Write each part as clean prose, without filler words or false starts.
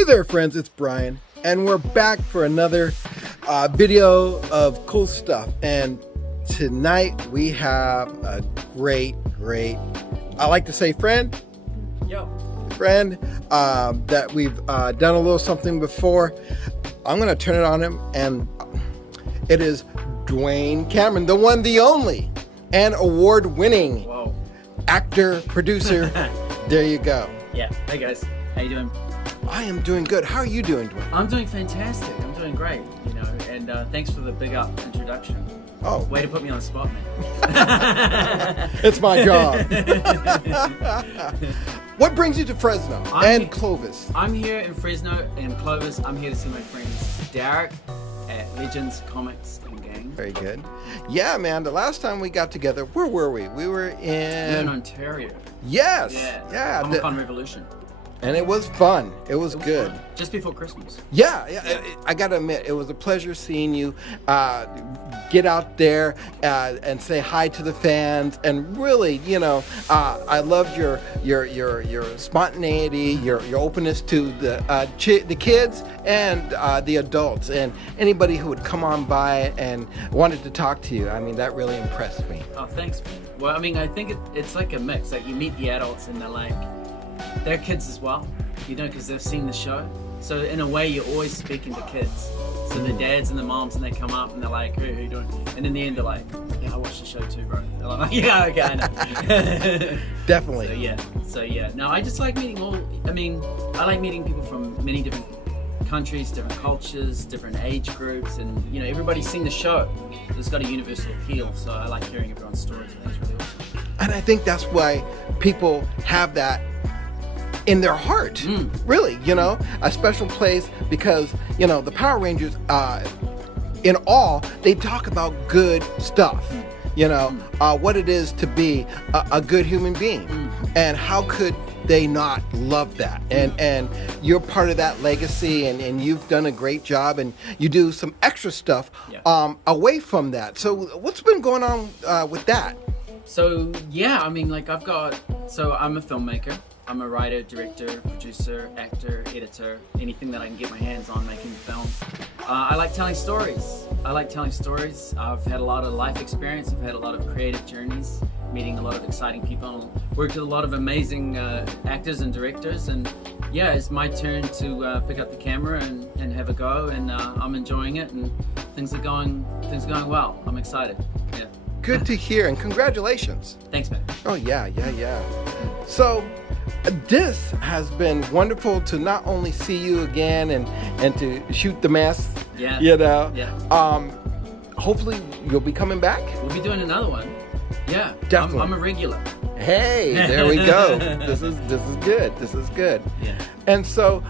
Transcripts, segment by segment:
Hey there friends, it's Bryan, and we're back for another video of cool stuff. And tonight we have a great, I like to say friend, that we've done a little something before. I'm gonna turn it on him, and it is Dwayne Cameron, the one, the only, and award-winning actor, producer. There you go. Yeah. Hey guys, how you doing? I am doing good. How are you doing, Dwayne? I'm doing fantastic. I'm doing great. You know, and thanks for the big up introduction. Oh, way to put me on the spot, man. It's my job. What brings you to Fresno and Clovis? I'm here in Fresno and Clovis. I'm here to see my friends Derek at Legends Comics and Games. Very good. Yeah, man. The last time we got together, where were we? We were in Ontario. Yes. Yeah. Comic-Con Revolution. And it was fun. It was good. Fun. Just before Christmas. Yeah. I gotta admit, it was a pleasure seeing you get out there and say hi to the fans. And really, you know, I loved your spontaneity, your openness to the kids and the adults and anybody who would come on by and wanted to talk to you. I mean, that really impressed me. Oh, thanks, man. Well, I mean, I think it's like a mix. Like you meet the adults and they're kids as well, you know, because they've seen the show. So in a way, you're always speaking to kids. So the dads and the moms, and they come up and they're like, hey, how you doing? And in the end, they're like, yeah, I watched the show too, bro. They're like, yeah, okay, I know. Definitely. So yeah. No, I just like meeting I like meeting people from many different countries, different cultures, different age groups, and you know, everybody's seen the show. It's got a universal appeal, so I like hearing everyone's stories. I think it's really awesome. And I think that's why people have that in their heart, really, you know, a special place, because, you know, the Power Rangers, in all, they talk about good stuff, you know, what it is to be a good human being, and how could they not love that? And you're part of that legacy, and you've done a great job, and you do some extra stuff away from that. So what's been going on with that? So yeah, I mean, like I'm a filmmaker. I'm a writer, director, producer, actor, editor, anything that I can get my hands on making film. I like telling stories. I've had a lot of life experience. I've had a lot of creative journeys, meeting a lot of exciting people, worked with a lot of amazing actors and directors. And yeah, it's my turn to pick up the camera and have a go. And I'm enjoying it, and things are going well. I'm excited. Yeah. Good to hear, and congratulations. Thanks, man. Oh yeah. So this has been wonderful to not only see you again and to shoot the mess. Yeah. You know. Yeah. Hopefully you'll be coming back. We'll be doing another one. Yeah. Definitely. I'm a regular. Hey, there we go. This is good. This is good. Yeah. And so,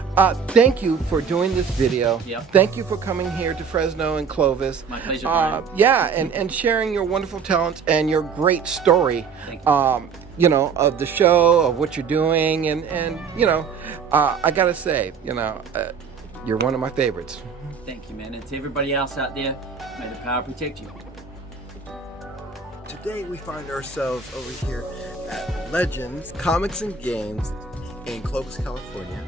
thank you for doing this video. Yep. Thank you for coming here to Fresno and Clovis. My pleasure, Bryan. Yeah, and sharing your wonderful talents and your great story. Thank you. You know, of the show, of what you're doing, and you know, I gotta say, you know, you're one of my favorites. Thank you, man. And to everybody else out there, may the power protect you. Today we find ourselves over here at Legends Comics and Games in Clovis, California,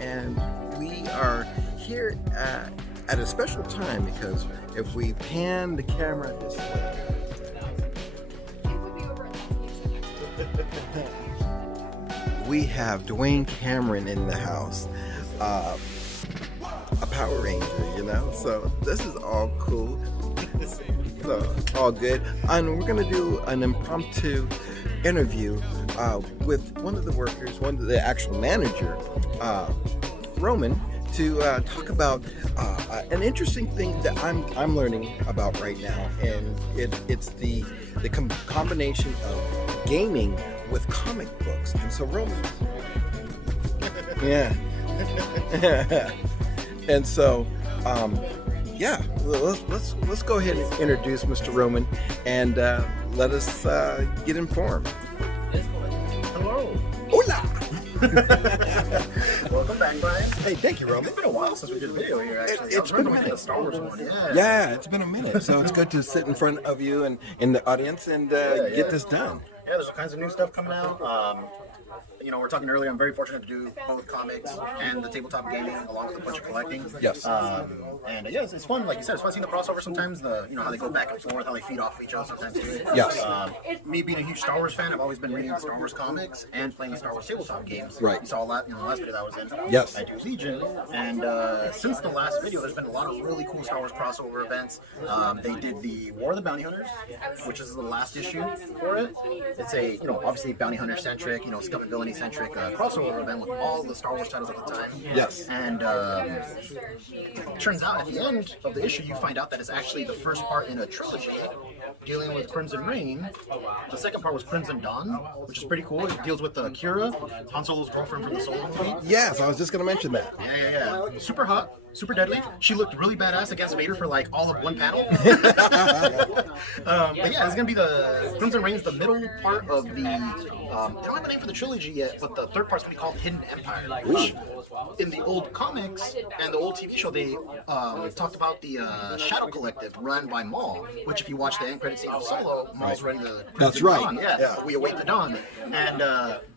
and we are here at a special time, because if we pan the camera this way, we have Dwayne Cameron in the house, a Power Ranger, you know, so this is all cool. So, all good. And we're gonna do an impromptu interview with one of the workers, the actual manager, Roman, to talk about an interesting thing that I'm learning about right now, and it's the combination of gaming with comic books. And so Roman, yeah, and so yeah, let's go ahead and introduce Mr. Roman, and let us get informed. Hello. Hola. Welcome back, Bryan. Hey, thank you, Roman. It's been a while since we did a video here, actually. It's been a minute. The Star Wars one. Yeah, it's been a minute. So it's good to sit in front of you and in the audience and get this done. Yeah, there's all kinds of new stuff coming out. You know, we're talking earlier, I'm very fortunate to do both comics and the tabletop gaming along with a bunch of collecting. Yes. And yeah, it's fun. Like you said, it's fun seeing the crossover sometimes. You know, how they go back and forth, how they feed off of each other sometimes too. Yes. Me being a huge Star Wars fan, I've always been reading Star Wars comics and playing Star Wars tabletop games. Right. You saw that in the last video that I was in. Yes. I do Legion. And since the last video, there's been a lot of really cool Star Wars crossover events. They did the War of the Bounty Hunters, which is the last issue for it. It's a, you know, obviously bounty hunter centric, you know, scum and villainy centric crossover event with all the Star Wars titles at the time. Yes. And turns out at the end of the issue, you find out that it's actually the first part in a trilogy dealing with Crimson Reign. The second part was Crimson Dawn, which is pretty cool. It deals with Kira, Han Solo's girlfriend from the Solo movie. Yes, I was just going to mention that. Yeah. Super hot, super deadly. She looked really badass against Vader for like all of one panel. But yeah, it's gonna be the Crimson Reign's the middle part of the. They don't have a name for the trilogy yet, but the third part's gonna be called Hidden Empire. Which, in the old comics and the old TV show, they talked about the Shadow Collective run by Maul. Which, if you watch the end credit scene of Solo, Maul's running the. That's Crimson right. Dawn. Yeah, we await the dawn. And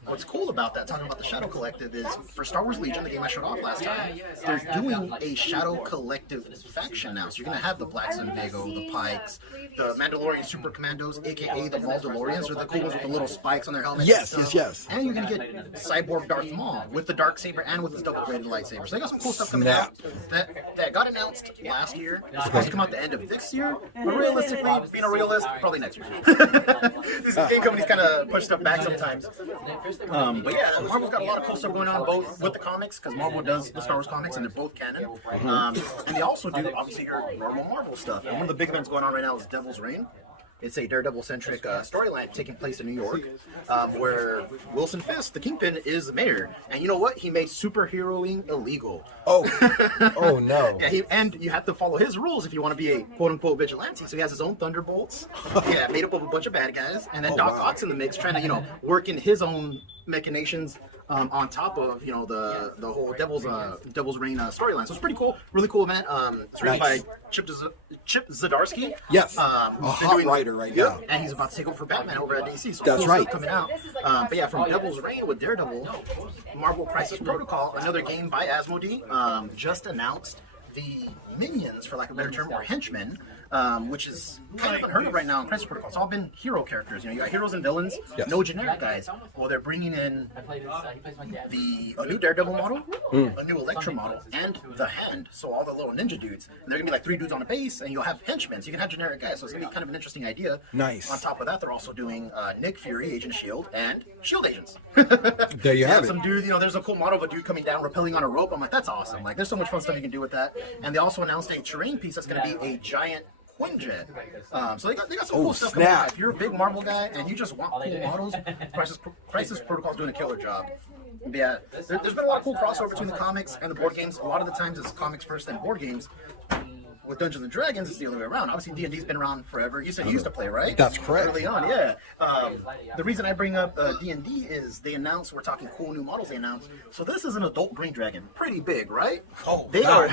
what's cool about that, talking about the Shadow Collective, is for Star Wars Legion, the game I showed off last time, they're doing a Shadow Collective faction now. So you're gonna have the Blacks and Vigo, the Pikes, the Mandalorian Super Commandos, aka the Mandalorians, are the cool ones with the little spikes on their helmets. Yes. And you're gonna get Cyborg Darth Maul with the Darksaber and with his double-bladed lightsaber. So they got some cool stuff coming out that got announced last year. It's supposed to come out the end of this year, but realistically, being a realist, probably next year. These game companies kind of push stuff back sometimes. But yeah, Marvel's got a lot of cool stuff going on, both with the comics, because Marvel does the Star Wars comics, and they're both canon. And they also do, obviously, your normal Marvel stuff. And one of the big events going on right now is Devil's Reign. It's a Daredevil-centric storyline taking place in New York, where Wilson Fisk, the Kingpin, is the mayor. And you know what? He made superheroing illegal. Oh no. Yeah, and you have to follow his rules if you want to be a quote-unquote vigilante. So he has his own Thunderbolts, made up of a bunch of bad guys, and then Doc Ock's in the mix, trying to, you know, work in his own machinations on top of, you know, the whole Devil's Reign storyline. So it's pretty cool, really cool event. It's written by Chip Zdarsky. Yes, a hot writer right now. And he's about to take over for Batman over at DC. So That's cool right. stuff coming out. But yeah, from Devil's Reign with Daredevil, Marvel Crisis Protocol, another game by Asmodee, just announced the minions, for lack of a better term, or henchmen, which is kind of unheard of right now in Crisis Protocol. It's all been hero characters. You know, you got heroes and villains, no generic guys. Well, they're bringing in a new Daredevil model, a new Elektra model, and the Hand. So all the little ninja dudes. And they're gonna be like 3 dudes on a base, and you'll have henchmen. So you can have generic guys. So it's gonna be kind of an interesting idea. Nice. On top of that, they're also doing Nick Fury, Agent of Shield, and Shield agents. There you have it. Some dude, you know, there's a cool model of a dude coming down, rappelling on a rope. I'm like, that's awesome. Like, there's so much fun stuff you can do with that. And they also announced a terrain piece that's going to be a giant Quinjet. So they got some cool stuff coming out. If you're a big Marvel guy and you just want cool models, Crisis Protocol is doing a killer job. But yeah, there's been a lot of cool crossover between the comics and the board games. A lot of the times it's comics first, then board games. With Dungeons and Dragons, it's the other way around. Obviously, D&D's been around forever. You said you used to play, right? That's correct. Early on, yeah. The reason I bring up D&D is they announced, we're talking cool new models they announced. So this is an adult green dragon. Pretty big, right? Oh, they are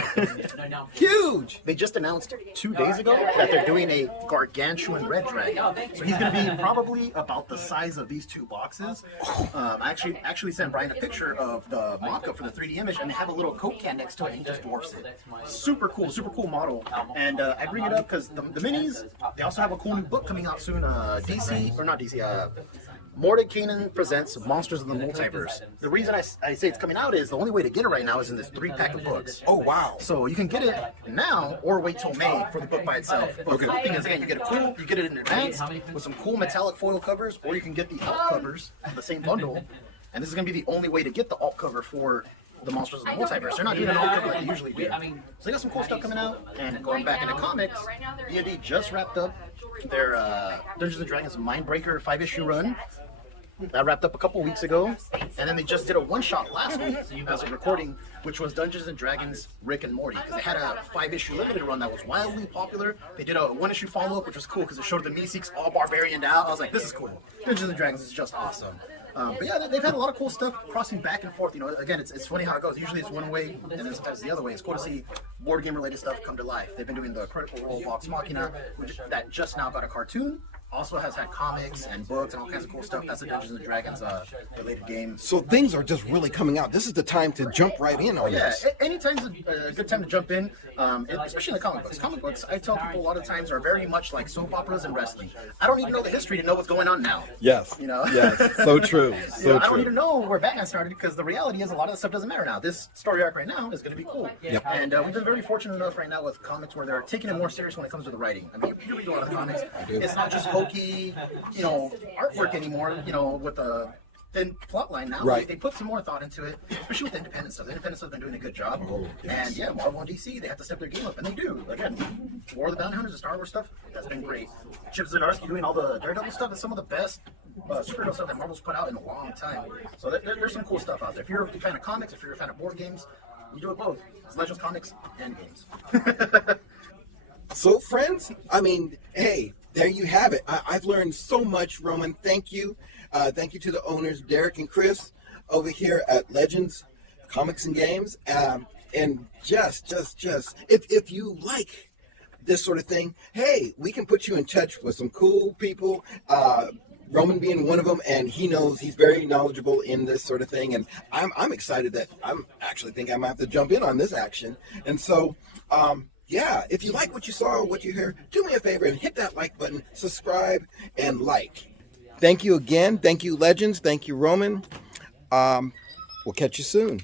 huge. They just announced 2 days ago that they're doing a gargantuan red dragon. So he's going to be probably about the size of these 2 boxes. I actually sent Bryan a picture of the mock-up for the 3D image, and they have a little Coke can next to it, and he just dwarfs it. Super cool model. And I bring it up because the minis, they also have a cool new book coming out soon. Mordekainen presents Monsters of the Multiverse. The reason I say it's coming out is the only way to get it right now is in this 3-pack of books. Oh wow! So you can get it now or wait till May for the book by itself. But the thing is, again, you get it in advance with some cool metallic foil covers, or you can get the alt covers, the same bundle. And this is going to be the only way to get the alt cover for the Monsters of the Multiverse. They're not doing an alt cover like they usually do. So they got some cool stuff coming out. And going back into comics, D&D just wrapped up their Dungeons and Dragons Mindbreaker 5-issue run. That wrapped up a couple weeks ago, and then they just did a one-shot last week as a recording, which was Dungeons and Dragons Rick and Morty, because they had a 5-issue limited run that was wildly popular. They did a 1-issue follow-up, which was cool because it showed the Meeseeks all barbarianed out. I was like, this is cool. Dungeons and Dragons is just awesome. But yeah, they've had a lot of cool stuff crossing back and forth. You know, again, it's funny how it goes. Usually it's one way, and then sometimes the other way. It's cool to see board game related stuff come to life. They've been doing the Critical Role Vox Machina, that just now got a cartoon. also has had comics and books and all kinds of cool stuff. That's a Dungeons and Dragons related game. So things are just really coming out. This is the time to jump right in on this. Anytime's a good time to jump in, especially in the comic books. Comic books, I tell people a lot of times, are very much like soap operas and wrestling. I don't need to know the history to know what's going on now. Yes. You know? Yes. So true. So I don't need true. to know where Batman started because the reality is a lot of the stuff doesn't matter now. This story arc right now is going to be cool. Yep. And we've been very fortunate enough right now with comics where they're taking it more serious when it comes to the writing. I mean, you read a lot of comics. It's not just hokey, artwork anymore, with a thin plot line now. Right. They put some more thought into it, especially with the independent stuff. The independent stuff has been doing a good job. Oh, yes. And yeah, Marvel and DC, they have to step their game up, and they do. Again, War of the Bounty Hunters, the Star Wars stuff, that's been great. Chip Zdarsky doing all the Daredevil stuff is some of the best superhero stuff that Marvel's put out in a long time. So there's some cool stuff out there. If you're a fan of comics, if you're a fan of board games, you do it both. It's Legends comics and games. So, friends, I mean, hey, there you have it. I've learned so much, Roman. Thank you. Thank you to the owners, Derek and Chris, over here at Legends Comics and Games. And just, if you like this sort of thing, hey, we can put you in touch with some cool people. Roman being one of them, and he knows, he's very knowledgeable in this sort of thing, and I'm excited that I'm actually think I might have to jump in on this action. And so, yeah, if you like what you saw, what you heard, do me a favor and hit that like button, subscribe, and like. Thank you again. Thank you, Legends. Thank you, Roman. We'll catch you soon.